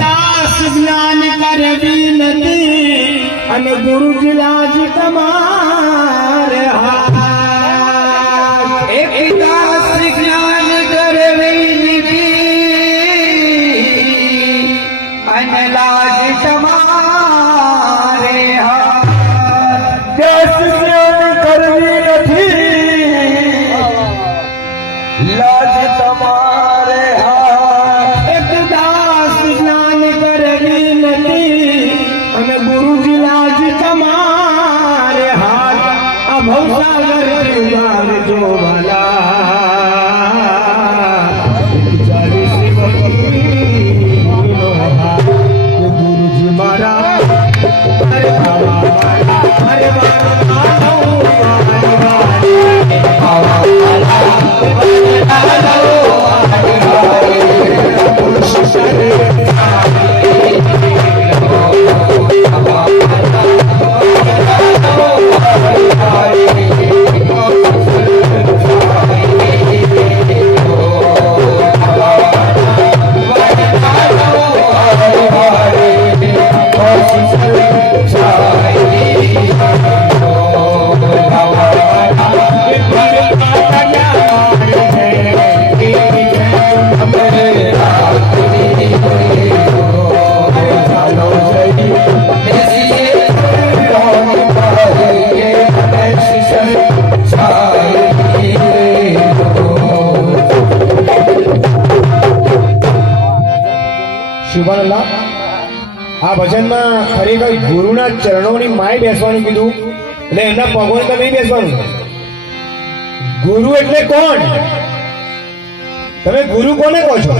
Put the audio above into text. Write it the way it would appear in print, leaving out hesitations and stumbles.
દાસ જ્ઞાન કરવી નથી અને ગુરુજી લાજ તમારે હાથ એક દાસ જ્ઞાન કરવી નથી અને લાજ તમારે હાથ દાસ જ્ઞાન કરવી નથી લાજ તમારે હાથ એક દાસ જ્ઞાન કરવી નથી અને ગુરુજી લાજ તમારે હાથ આ ભવસાગર માર જોવાલા ગુરુજી મારા અરે આ ભજનમાં ખરેખર ગુરુના ચરણોની માય બેસવાનું કીધું એટલે એમના પગોને તો નહીં બેસવાનું. ગુરુ એટલે કોણ? તમે ગુરુ કોને કહો છો?